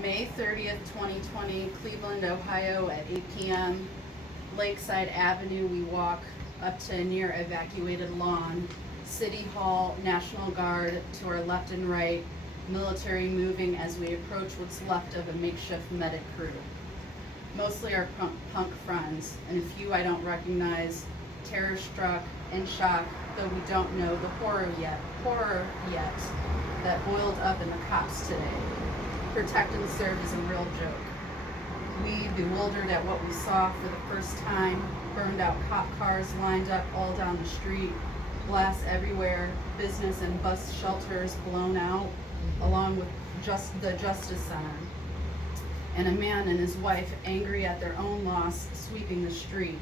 May 30th, 2020, Cleveland, Ohio at 8 p.m. Lakeside Avenue, we walk up to near evacuated lawn. City Hall, National Guard to our left and right, military moving as we approach what's left of a makeshift medic crew. Mostly our punk friends, and a few I don't recognize, terror struck, in shock, though we don't know the horror yet, that boiled up in the cops today. Protect and serve is a real joke. We, bewildered at what we saw for the first time, burned out cop cars lined up all down the street, glass everywhere, business and bus shelters blown out, along with the Justice Center. And a man and his wife, angry at their own loss, sweeping the street.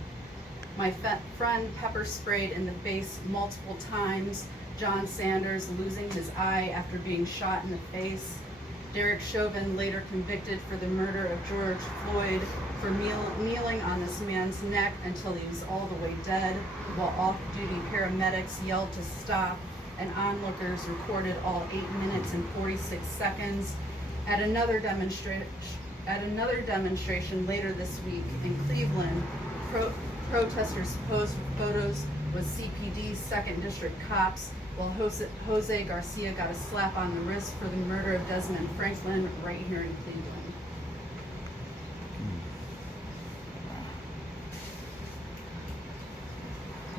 My friend pepper sprayed in the face multiple times. John Sanders losing his eye after being shot in the face. Derek Chauvin later convicted for the murder of George Floyd for kneeling on this man's neck until he was all the way dead, while off-duty paramedics yelled to stop, and onlookers recorded all 8 minutes and 46 seconds. At another demonstration later this week in Cleveland, protesters posed for photos with CPD's 2nd District cops, while Jose Garcia got a slap on the wrist for the murder of Desmond Franklin right here in Cleveland.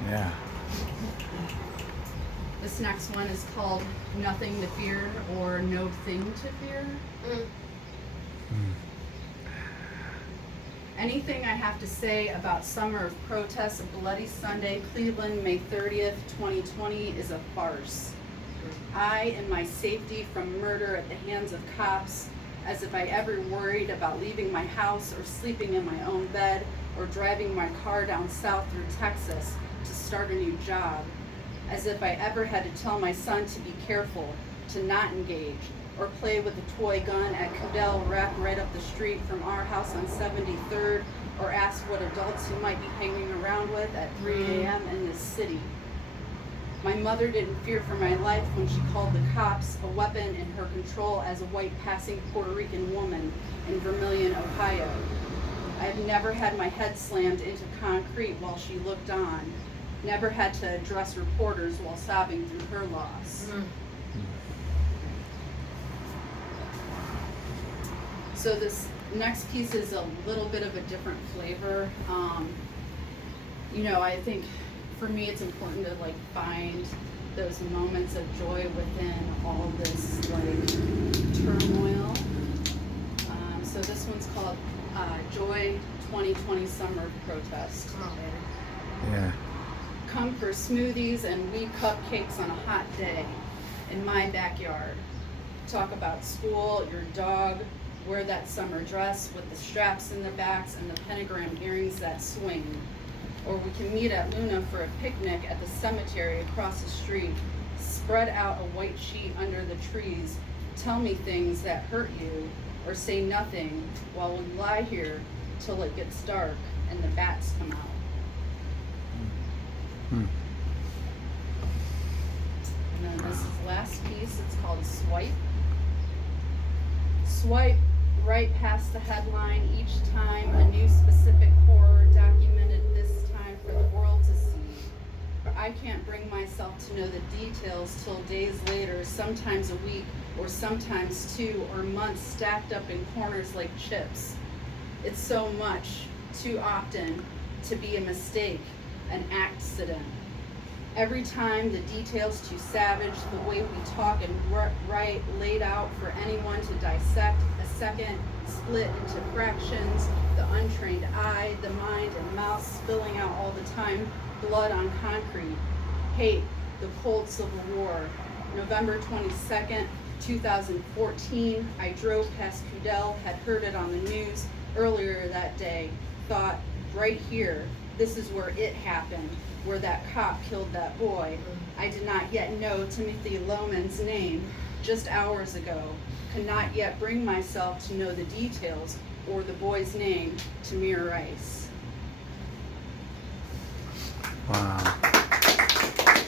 Yeah. This next one is called Nothing to Fear or No Thing to Fear. Anything I have to say about summer of protests of Bloody Sunday, Cleveland, May 30th, 2020 is a farce. I and my safety from murder at the hands of cops, as if I ever worried about leaving my house or sleeping in my own bed or driving my car down south through Texas to start a new job. As if I ever had to tell my son to be careful, to not engage, or play with a toy gun at Cadell Rec right up the street from our house on 73rd, or ask what adults he might be hanging around with at 3 a.m. in this city. My mother didn't fear for my life when she called the cops a weapon in her control as a white passing Puerto Rican woman in Vermilion, Ohio. I have never had my head slammed into concrete while she looked on, never had to address reporters while sobbing through her loss. So this next piece is a little bit of a different flavor. I think for me it's important to find those moments of joy within all this turmoil. So this one's called Joy 2020 Summer Protest. Come on, baby. Yeah. Come for smoothies and wheat cupcakes on a hot day in my backyard. Talk about school, your dog, wear that summer dress with the straps in the backs and the pentagram earrings that swing. Or we can meet at Luna for a picnic at the cemetery across the street, spread out a white sheet under the trees, tell me things that hurt you, or say nothing while we lie here till it gets dark and the bats come out. And then this is the last piece, it's called Swipe. Swipe right past the headline each time a new specific horror documented, this time for the world to see. But I can't bring myself to know the details till days later, sometimes a week, or sometimes 2 or months stacked up in corners like chips. It's so much, too often, to be a mistake, an accident. Every time the details too savage, the way we talk and write laid out for anyone to dissect, a second split into fractions, the untrained eye, the mind and mouth spilling out all the time, blood on concrete, hate, the cold civil war. November 22nd, 2014, I drove past Cadell, had heard it on the news earlier that day, thought, right here, this is where it happened, where that cop killed that boy. I did not yet know Timothy Loman's name just hours ago, could not yet bring myself to know the details or the boy's name, Tamir Rice. Wow.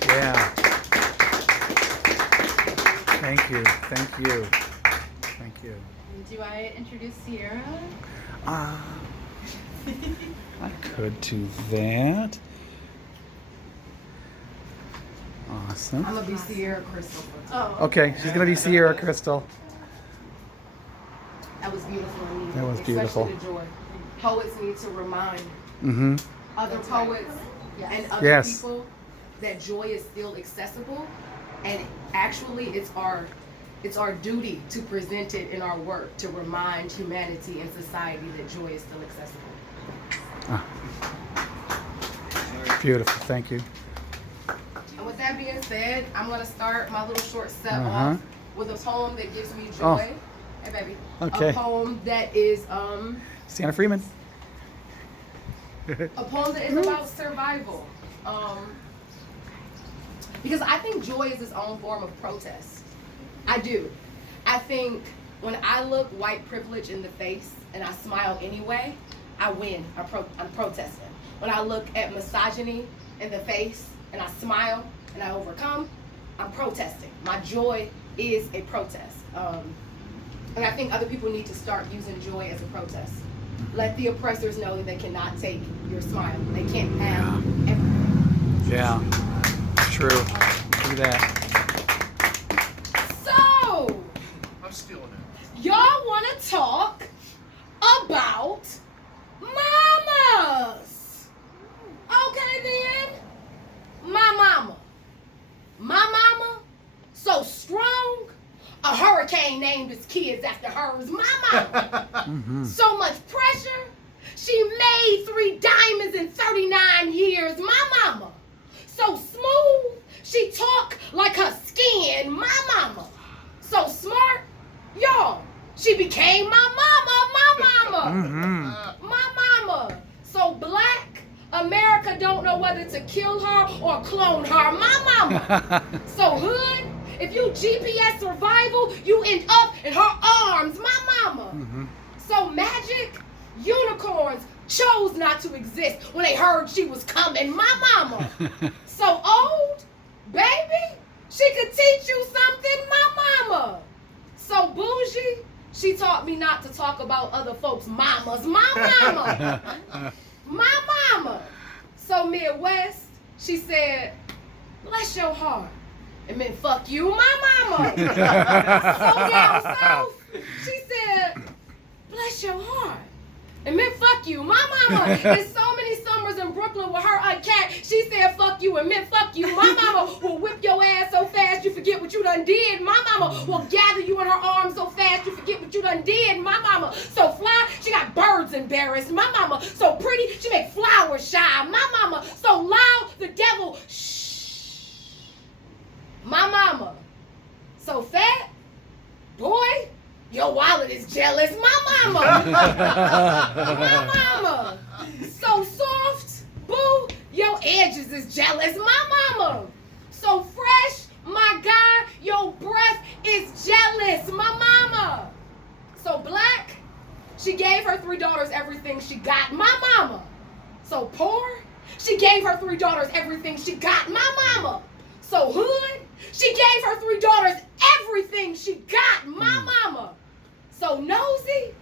Yeah. Thank you. Thank you. Thank you. Do I introduce Siaara? I could do that. Awesome. I'm gonna be Siaara Krystal. Oh. Okay, she's gonna be Siaara Krystal. That was beautiful and needed. That was beautiful. Especially the joy. Poets need to remind Mm-hmm. other poets and other Yes. people that joy is still accessible, and actually it's our duty to present it in our work to remind humanity and society that joy is still accessible. Beautiful. Thank you. And with that being said, I'm gonna start my little short set Uh-huh. off with a poem that gives me Oh. joy. Hey baby. Okay. A poem that is Siaara Freeman. a poem that is about survival. Because I think joy is its own form of protest. I do. I think when I look white privilege in the face and I smile anyway, I win. I'm protesting. When I look at misogyny in the face and I smile and I overcome, I'm protesting. My joy is a protest. And I think other people need to start using joy as a protest. Let the oppressors know that they cannot take your smile. They can't have everything. Yeah. True. Do that. So, I'm stealing it. y'all want to talk about mamas? Okay then. My mama. My mama, so strong, a hurricane named his kids after hers. My mama. Mm-hmm. So much pressure. She made 3 diamonds in 39 years. My mama. So smooth. She talk like her skin. My mama. So smart. Y'all. She became my mama. My mama. Mm-hmm. My mama. So black. America don't know whether to kill her or clone her. My mama. So hood. If you GPS survival, you end up in her arms. My mama. Mm-hmm. So magic, unicorns chose not to exist when they heard she was coming. My mama. So old, baby, she could teach you something. My mama. So bougie, she taught me not to talk about other folks' mamas. My mama. My mama. So Midwest, she said, bless your heart. It meant fuck you, my mama. So down south, she said, bless your heart. It meant fuck you, my mama. And so many summers in Brooklyn with her cat, she said fuck you and meant fuck you. My mama will whip your ass so fast you forget what you done did. My mama will gather you in her arms so fast you forget what you done did. My mama so fly, she got birds embarrassed. My mama so pretty, she make flowers shy. My mama so loud, the devil shh. My mama so fat, boy, your wallet is jealous. My mama. My mama. So soft, boo, your edges is jealous. My mama. So fresh, my God, your breath is jealous. My mama. So black, she gave her 3 daughters everything she got. My mama. So poor, she gave her 3 daughters everything she got. My mama. So hood, she gave her 3 daughters everything she got. My mama. So nosy,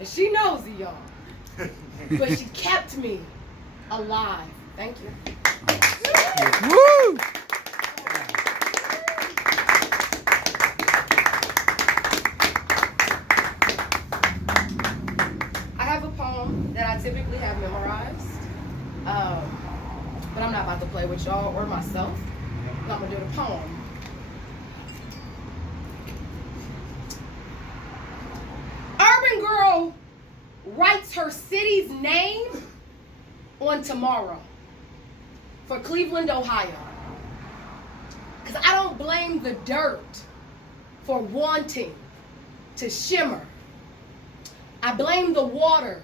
and she nosy, y'all. But she kept me alive. Thank you. Woo! I have a poem that I typically have memorized, but I'm not about to play with y'all or myself. I'm gonna do the poem. Urban girl writes her city's name on tomorrow for Cleveland, Ohio. Because I don't blame the dirt for wanting to shimmer. I blame the water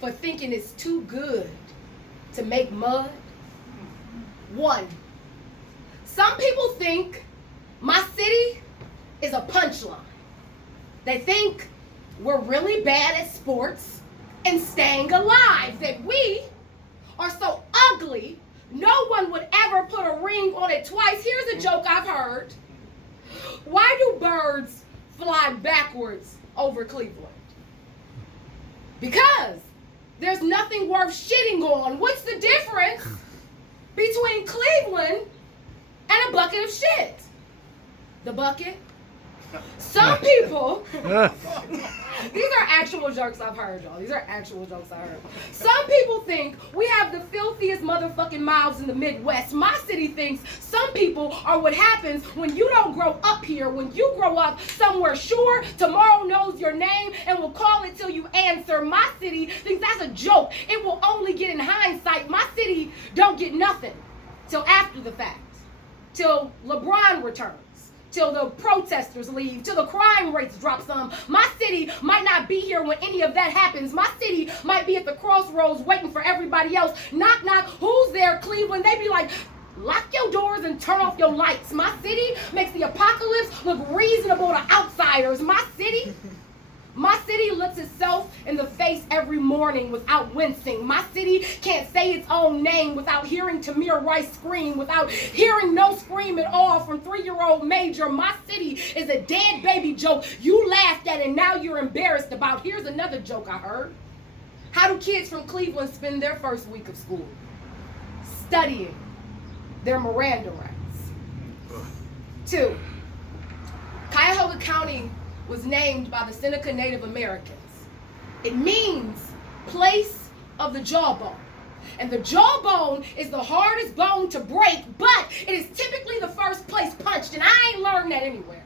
for thinking it's too good to make mud. 1, some people think my city is a punchline. They think we're really bad at sports and staying alive, that we are so ugly, no one would ever put a ring on it twice. Here's a joke I've heard. Why do birds fly backwards over Cleveland. Because there's nothing worth shitting on. What's the difference between Cleveland and a bucket of shit? The bucket. Some people, these are actual jokes I've heard, y'all. These are actual jokes I heard. Some people think we have the filthiest motherfucking mouths in the Midwest. My city thinks some people are what happens when you don't grow up here. When you grow up somewhere sure, tomorrow knows your name and will call it till you answer. My city thinks that's a joke. It will only get in hindsight. My city don't get nothing till after the fact. Till LeBron returns. Till the protesters leave, till the crime rates drop some. My city might not be here when any of that happens. My city might be at the crossroads waiting for everybody else. Knock, knock, who's there, Cleveland? They be like, lock your doors and turn off your lights. My city makes the apocalypse look reasonable to outsiders. My city looks itself in the face every morning without wincing. My city can't say its own name without hearing Tamir Rice scream, without hearing no scream at all from 3-year-old Major. My city is a dead baby joke you laughed at and now you're embarrassed about. Here's another joke I heard. How do kids from Cleveland spend their first week of school? Studying their Miranda rights. 2, Cuyahoga County was named by the Seneca Native Americans. It means place of the jawbone. And the jawbone is the hardest bone to break, but it is typically the first place punched, and I ain't learned that anywhere.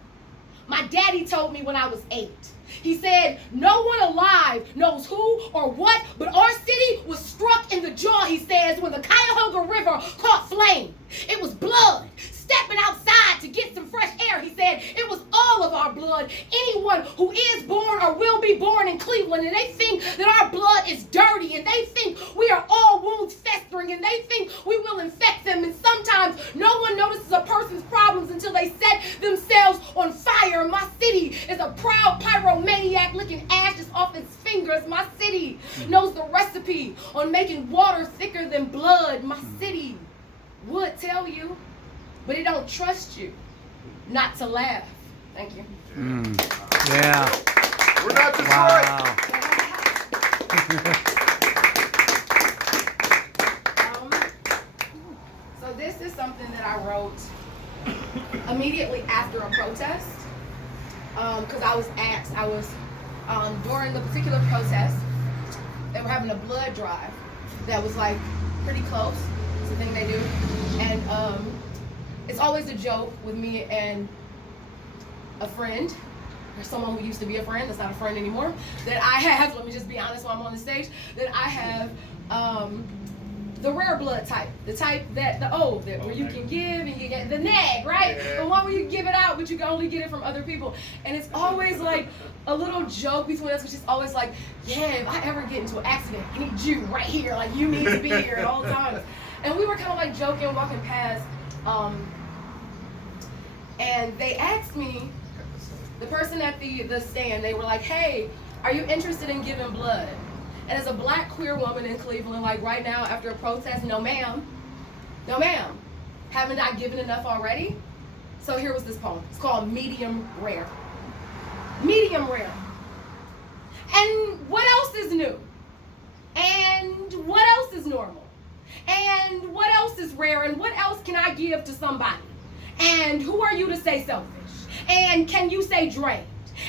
My daddy told me when I was 8. He said, no one alive knows who or what, but our city was struck in the jaw, he says, when the Cuyahoga River caught flame. It was blood. Stepping outside to get some fresh air, he said, it was all of our blood. Anyone who is born or will be born in Cleveland, and they think that our blood is dirty, and they think we are all wounds festering, and they think we will infect them, and sometimes no one notices a person's problems until they set themselves on fire. My city is a proud pyromaniac licking ashes off its fingers. My city knows the recipe on making water thicker than blood. My city would tell you, but it don't trust you not to laugh. Thank you. Yeah. We're not Detroit. So this is something that I wrote immediately after a protest, because I was during the particular protest, they were having a blood drive that was like pretty close. It's the thing they do, and it's always a joke with me and a friend, or someone who used to be a friend that's not a friend anymore, that I have, let me just be honest while I'm on the stage, that I have the rare blood type, the type that, where you can give and you get the neg, right? Yeah. The one where you give it out, but you can only get it from other people. And it's always like a little joke between us, which is always like, yeah, if I ever get into an accident, I need you right here, like you need to be here at all times. And we were kind of like joking, walking past, and they asked me, the person at the stand, they were like, hey, are you interested in giving blood? And as a black queer woman in Cleveland, like right now after a protest, no ma'am, haven't I given enough already? So here was this poem. It's called Medium Rare. Medium rare. And what else is new? And what else is normal? And what else is rare? And what else can I give to somebody? And who are you to say selfish? And can you say drained?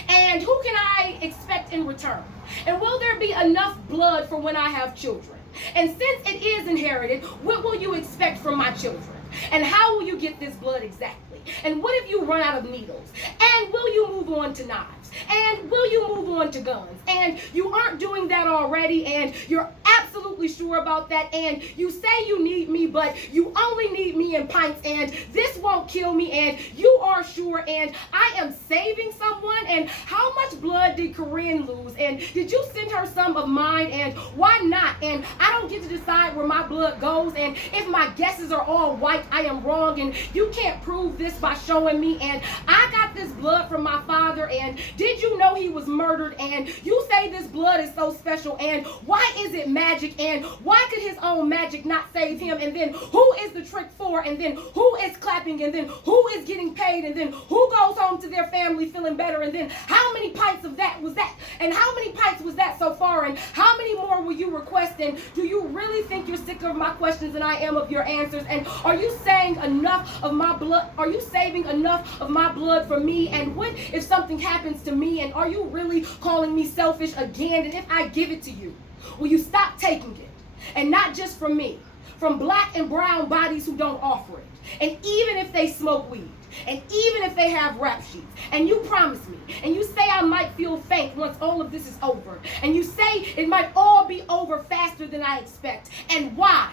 And who can I expect in return? And will there be enough blood for when I have children? And since it is inherited, what will you expect from my children? And how will you get this blood exactly? And what if you run out of needles? And will you move on to knives? And will you move on to guns? And you aren't doing that already, and you're absolutely sure about that, and you say you need me, but you only need me in pints, and this won't kill me, and you are sure, and I am saving someone, and how much much blood did Corinne lose? And did you send her some of mine? And why not? And I don't get to decide where my blood goes. And if my guesses are all white, I am wrong. And you can't prove this by showing me. And I got this blood from my father. And did you know he was murdered? And you say this blood is so special. And why is it magic? And why could his own magic not save him? And then who is the trick for? And then who is clapping? And then who is getting paid? And then who goes home to their family feeling better? And then how many pints of that was that? And how many pints was that so far? And how many more will you request? And do you really think you're sicker of my questions than I am of your answers? And are you saying enough of my blood? Are you saving enough of my blood for me? And what if something happens to me? And are you really calling me selfish again? And if I give it to you, will you stop taking it? And not just from me, from black and brown bodies who don't offer it. And even if they smoke weed, and even if they have rap sheets, and you promise me, and you say I might feel faint once all of this is over, and you say it might all be over faster than I expect, and why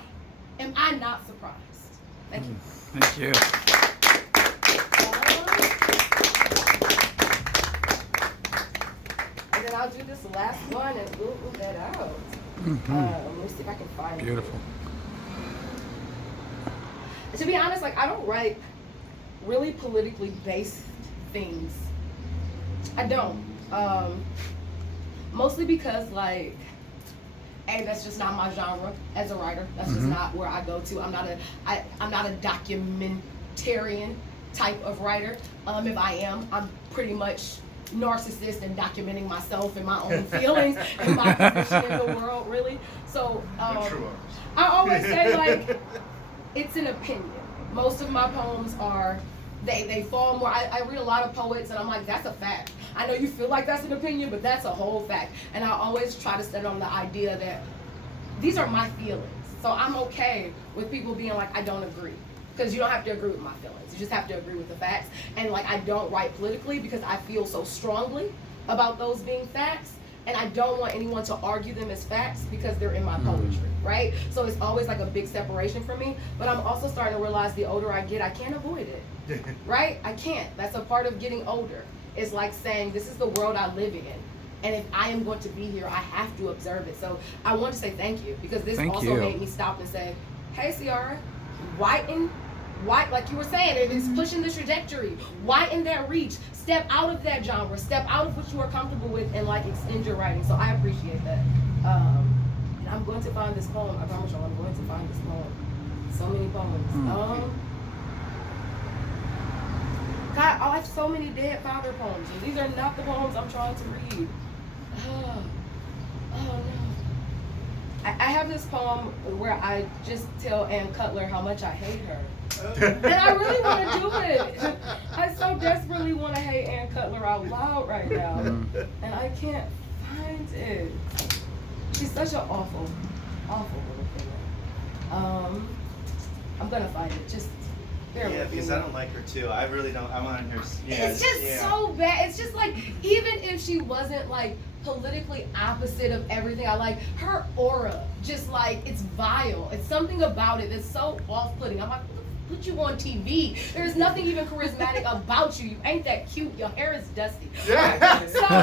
am I not surprised? Thank you. Thank you. And then I'll do this last one and we'll move that out. Mm-hmm. Let me see if I can find it. Beautiful. To be honest, like I don't write really politically based things. I don't. Mostly because like, A, that's just not my genre as a writer. That's just not where I go to. I'm not a documentarian type of writer. If I am, I'm pretty much narcissist and documenting myself and my own feelings and my position in the world, really. So I always say like, it's an opinion. Most of my poems are, they fall more, I read a lot of poets and I'm like, that's a fact. I know you feel like that's an opinion, but that's a whole fact. And I always try to stand on the idea that these are my feelings. So I'm okay with people being like, I don't agree. Because you don't have to agree with my feelings. You just have to agree with the facts. And like, I don't write politically because I feel so strongly about those being facts. And I don't want anyone to argue them as facts because they're in my poetry, right? So it's always like a big separation for me. But I'm also starting to realize the older I get, I can't avoid it, right? I can't. That's a part of getting older. It's like saying, this is the world I live in. And if I am going to be here, I have to observe it. So I want to say thank you because this also made me stop and say, hey, Siaara, white, like you were saying, it is pushing the trajectory, widen that reach, step out of that genre, step out of what you are comfortable with and like extend your writing. So I appreciate that. And I'm going to find this poem. I promise you, I'm going to find this poem. So many poems. God, I have so many dead father poems. And these are not the poems I'm trying to read. Oh no. I have this poem where I just tell Ann Cutler how much I hate her. And I really want to do it. I so desperately want to hate Ann Cutler out loud right now. And I can't find it. She's such an awful, awful little thing. I'm going to find it. Just bear with me. Because I don't like her too. I really don't. I want her. Yeah, it's just so bad. It's just like, even if she wasn't like politically opposite of everything I like, her aura, just like, it's vile. It's something about it that's so off-putting. I'm like, put you on TV. There's nothing even charismatic about you. You ain't that cute. Your hair is dusty. So that is how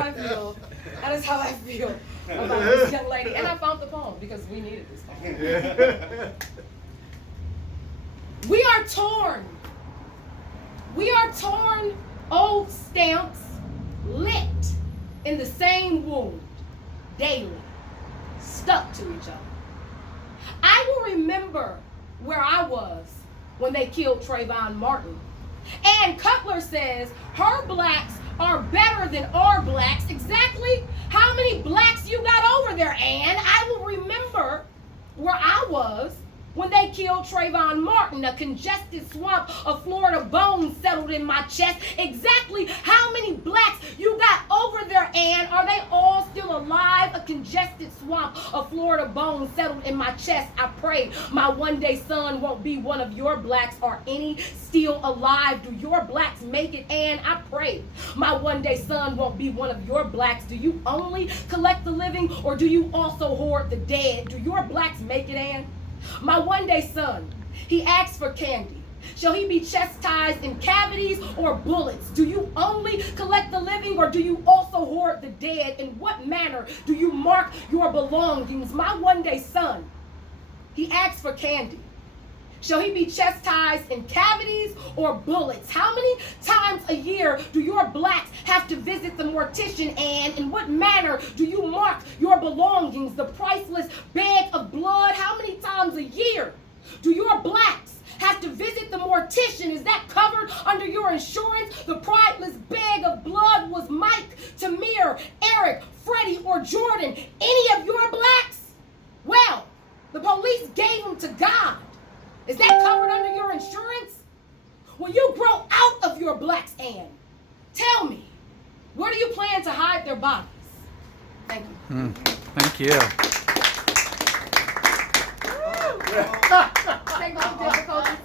I feel. That is how I feel about this young lady. And I found the poem because we needed this poem. We are torn. We are torn old stamps lit in the same wound daily, stuck to each other. I will remember where I was when they killed Trayvon Martin. And Cutler says her blacks are better than our blacks. Exactly how many blacks you got over there, Ann? I will remember where I was when they killed Trayvon Martin. A congested swamp of Florida bones settled in my chest. Exactly how many blacks you got over there, Ann? Are they all still alive? A congested swamp of Florida bones settled in my chest. I pray my one-day son won't be one of your blacks. Are any still alive? Do your blacks make it, Ann? I pray my one-day son won't be one of your blacks. Do you only collect the living or do you also hoard the dead? Do your blacks make it, Ann? My one-day son, he asks for candy. Shall he be chastised in cavities or bullets? Do you only collect the living or do you also hoard the dead? In what manner do you mark your belongings? My one-day son, he asked for candy. Shall he be chastised in cavities or bullets? How many times a year do your blacks have to visit the mortician? And in what manner do you mark your belongings? The priceless bag of blood, how many times a year do your blacks have to visit the mortician? Is that covered under your insurance? The priceless bag of blood was Mike, Tamir, Eric, Freddie, or Jordan. Any of your blacks? Well, the police gave them to God. Is that covered under your insurance? When you grow out of your blacks, Ann, tell me, where do you plan to hide their bodies? Thank you. Thank you. Technical difficulties.